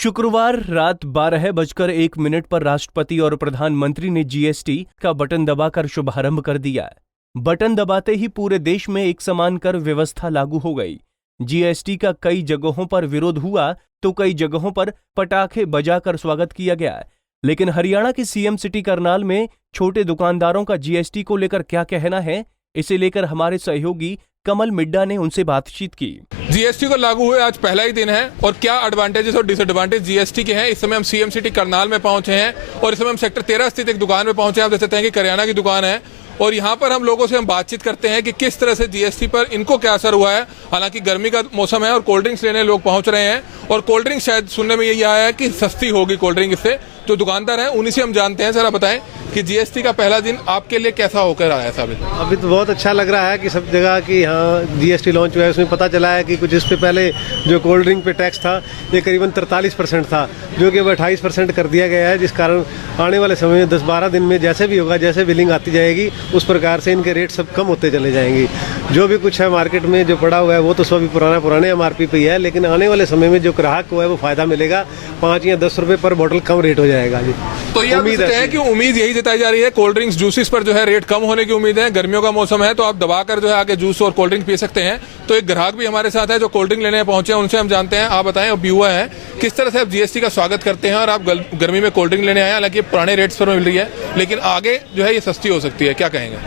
शुक्रवार रात 12:01 पर राष्ट्रपति और प्रधानमंत्री ने जीएसटी का बटन दबाकर शुभारंभ कर दिया। बटन दबाते ही पूरे देश में एक समान कर व्यवस्था लागू हो गई। जीएसटी का कई जगहों पर विरोध हुआ तो कई जगहों पर पटाखे बजाकर स्वागत किया गया। लेकिन हरियाणा की सीएम सिटी करनाल में छोटे दुकानदारों का जीएसटी को लेकर क्या कहना है, इसे लेकर हमारे सहयोगी कमल मिड्डा ने उनसे बातचीत की। जीएसटी को लागू हुए आज पहला ही दिन है और क्या एडवांटेजेस और डिसएडवांटेज जीएसटी के हैं। इस समय हम सीएम सिटी करनाल में पहुंचे हैं और इस समय हम सेक्टर 13 स्थित एक दुकान में पहुंचे हैं। आप देख सकते हैं कि करियाना की दुकान है और यहाँ पर हम लोगों से हम बातचीत करते हैं कि किस तरह से जीएसटी पर इनको क्या असर हुआ है। हालांकि गर्मी का मौसम है और कोल्ड ड्रिंक्स लेने लोग पहुंच रहे हैं और कोल्ड ड्रिंक्स शायद सुनने में यही आया है कि सस्ती होगी कोल्ड ड्रिंक। इससे जो दुकानदार हैं उन्हीं से हम जानते हैं। जरा बताएं कि जीएसटी का पहला दिन आपके लिए कैसा होकर आया साबित? अभी तो बहुत अच्छा लग रहा है कि सब जगह की हाँ जीएसटी लॉन्च हुआ है। उसमें पता चला है कि कुछ इससे पहले जो कोल्ड ड्रिंक पे टैक्स था ये करीबन 43% था, जो कि अब 28% कर दिया गया है, जिस कारण आने वाले समय में 10-12 दिन में जैसे भी होगा, जैसे बिलिंग आती जाएगी उस प्रकार से इनके रेट सब कम होते चले जाएंगे। जो भी कुछ है मार्केट में जो पड़ा हुआ है वो तो सब पुराने MRP पे ही है, लेकिन आने वाले समय में जो ग्राहक को है वो फायदा मिलेगा। 5 या 10 रुपए पर बोतल कम रेट हो जाएगा जी। तो ये उम्मीद है कि उम्मीद यही जताई जा रही है, कोल्ड ड्रिंक्स जूसेस पर जो है रेट कम होने की उम्मीद है। गर्मियों का मौसम है तो आप दबाकर जो है आगे जूस और कोल्ड ड्रिंक पी सकते हैं। तो एक ग्राहक भी हमारे साथ है जो कोल्ड ड्रिंक लेने पहुंचे हैं, उनसे हम जानते हैं। आप बताएं, अब युवा है, किस तरह से आप जीएसटी का स्वागत करते हैं और आप गर्मी में कोल्ड ड्रिंक लेने आए। हालांकि पुराने रेट्स पर मिल रही है लेकिन आगे जो है ये सस्ती हो सकती है, क्या कहेंगे?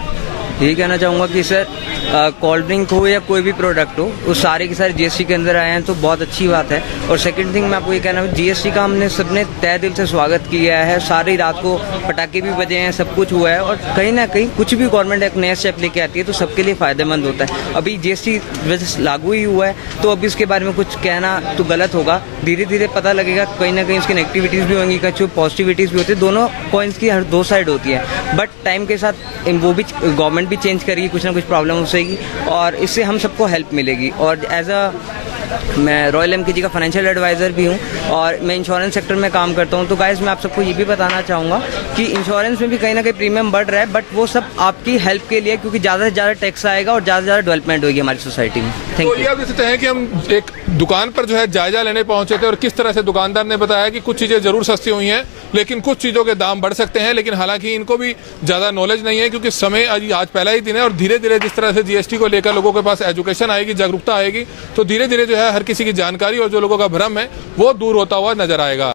यही कहना चाहूँगा कि सर कोल्ड ड्रिंक हो या कोई भी प्रोडक्ट हो वो सारे के सारे जीएसटी के अंदर आए हैं तो बहुत अच्छी बात है। और सेकंड थिंग मैं आपको ये कहना हूँ, जीएसटी का हमने सबने तय दिल से स्वागत किया है। सारी रात को पटाखे भी बजे हैं, सब कुछ हुआ है और कहीं ना कहीं कुछ भी गवर्नमेंट एक नया स्टेप लेके आती है तो सबके लिए फायदेमंद होता है। अभी जीएसटी वैसे लागू ही हुआ है तो अभी इसके बारे में कुछ कहना तो गलत होगा। धीरे धीरे पता लगेगा, कहीं ना कहीं उसकी नेगेटिविटीज़ भी होंगी, कुछ पॉजिटिविटीज़ भी होती है। दोनों पॉइंट्स की हर दो साइड होती है, बट टाइम के साथ वो भी गवर्नमेंट भी चेंज करेगी, कुछ ना कुछ प्रॉब्लम हो जाएगी और इससे हम सबको हेल्प मिलेगी। और एज अ मैं रॉयल एमकेजी का फाइनेंशियल एडवाइज़र भी हूँ और मैं इंश्योरेंस सेक्टर में काम करता हूँ। तो गाइस मैं आप सबको ये भी बताना चाहूँगा कि इंश्योरेंस में भी कहीं ना कहीं प्रीमियम बढ़ रहा है, बट वो सब आपकी हेल्प के लिए, क्योंकि ज़्यादा से ज़्यादा टैक्स आएगा और ज़्यादा से ज़्यादा डेवलपमेंट होगी हमारी सोसाइटी में। Thank you. तो ये आप देख सकते हैं कि हम एक दुकान पर जो है जायजा लेने पहुंचे थे और किस तरह से दुकानदार ने बताया कि कुछ चीज़ें जरूर सस्ती हुई हैं लेकिन कुछ चीज़ों के दाम बढ़ सकते हैं। लेकिन हालांकि इनको भी ज़्यादा नॉलेज नहीं है क्योंकि समय आज पहला ही दिन है और धीरे धीरे जिस तरह से जीएसटी को लेकर लोगों के पास एजुकेशन आएगी, जागरूकता आएगी, तो धीरे धीरे जो है हर किसी की जानकारी और जो लोगों का भ्रम है वो दूर होता हुआ नजर आएगा।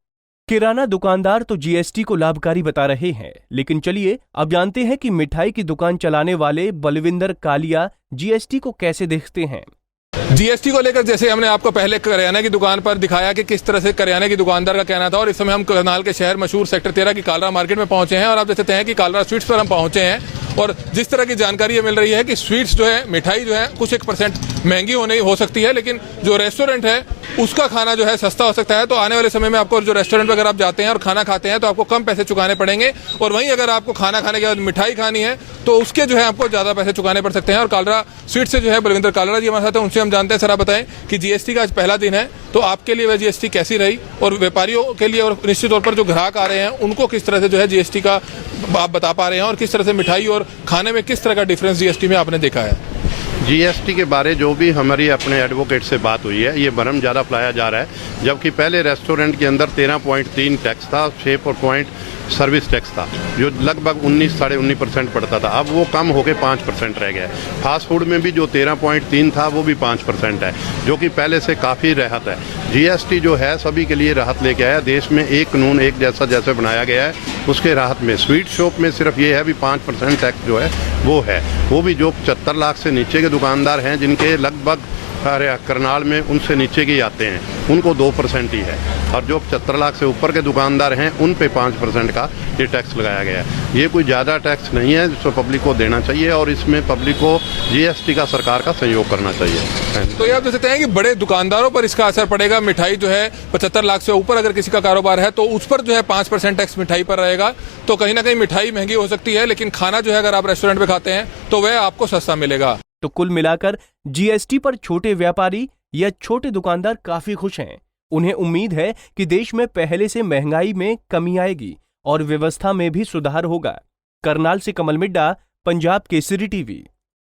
किराना दुकानदार तो जीएसटी को लाभकारी बता रहे हैं, लेकिन चलिए अब जानते हैं कि मिठाई की दुकान चलाने वाले बलविंदर कालिया जीएसटी को कैसे देखते हैं। जीएसटी को लेकर जैसे हमने आपको पहले करियाना की दुकान पर दिखाया कि किस तरह से करियाना की दुकानदार का कहना था, और इस समय हम करनाल के शहर मशहूर सेक्टर 13 की कालरा मार्केट में पहुंचे हैं और आप देख सकते हैं कि कालरा स्वीट्स पर हम पहुंचे हैं और जिस तरह की जानकारी ये मिल रही है कि स्वीट्स जो है, मिठाई जो है कुछ 1% महंगी हो सकती है, लेकिन जो रेस्टोरेंट है उसका खाना जो है सस्ता हो सकता है। तो आने वाले समय में आपको जो रेस्टोरेंट अगर आप जाते हैं और खाना खाते हैं तो आपको कम पैसे चुकाने पड़ेंगे और वहीं अगर आपको खाना खाने के बाद मिठाई खानी है तो उसके जो है आपको ज्यादा पैसे चुकाने पड़ सकते हैं। और कालरा स्वीट से जो है बलविंदर कालरा जी हमारे साथ हैं, उनसे हम जानते हैं। सर आप बताएं कि जीएसटी का आज पहला दिन है तो आपके लिए वह जीएसटी कैसी रही और व्यापारियों के लिए और निश्चित तौर पर जो ग्राहक आ रहे हैं उनको किस तरह से जो है जीएसटी का आप बता पा रहे हैं और किस तरह से मिठाई और खाने में किस तरह का डिफरेंस जीएसटी में आपने देखा है? जीएसटी के बारे जो भी हमारी अपने एडवोकेट से बात हुई है, ये भरम ज़्यादा फैलाया जा रहा है, जबकि पहले रेस्टोरेंट के अंदर 13.3 टैक्स था, 6 सर्विस टैक्स था जो लगभग 19-19.5% पड़ता था। अब वो कम होकर 5% रह गया है। फास्ट फूड में भी जो 13.3 था वो भी 5% है, जो कि पहले से काफ़ी राहत है। जीएसटी जो है सभी के लिए राहत लेके आया। देश में एक कानून एक जैसा जैसे बनाया गया है उसके राहत में स्वीट शॉप में सिर्फ ये है भी 5% टैक्स जो है वो भी जो 75 लाख से नीचे के दुकानदार हैं जिनके लगभग करनाल में उनसे नीचे के आते हैं उनको 2% ही है, और जो 75 लाख से ऊपर के दुकानदार हैं उन पे 5% का ये टैक्स लगाया गया है। ये कोई ज़्यादा टैक्स नहीं है जिसको पब्लिक को देना चाहिए और इसमें पब्लिक को जीएसटी का सरकार का सहयोग करना चाहिए। तो ये आप देख सकते हैं कि बड़े दुकानदारों पर इसका असर पड़ेगा। मिठाई जो है 75 लाख से ऊपर अगर किसी का कारोबार है तो उस पर जो है 5% टैक्स मिठाई पर रहेगा। तो कहीं ना कहीं मिठाई महंगी हो सकती है लेकिन खाना जो है अगर आप रेस्टोरेंट में खाते हैं तो वह आपको सस्ता मिलेगा। तो कुल मिलाकर जीएसटी पर छोटे व्यापारी या छोटे दुकानदार काफी खुश हैं। उन्हें उम्मीद है कि देश में पहले से महंगाई में कमी आएगी और व्यवस्था में भी सुधार होगा। करनाल से कमल मिड्डा, पंजाब केसरी टीवी।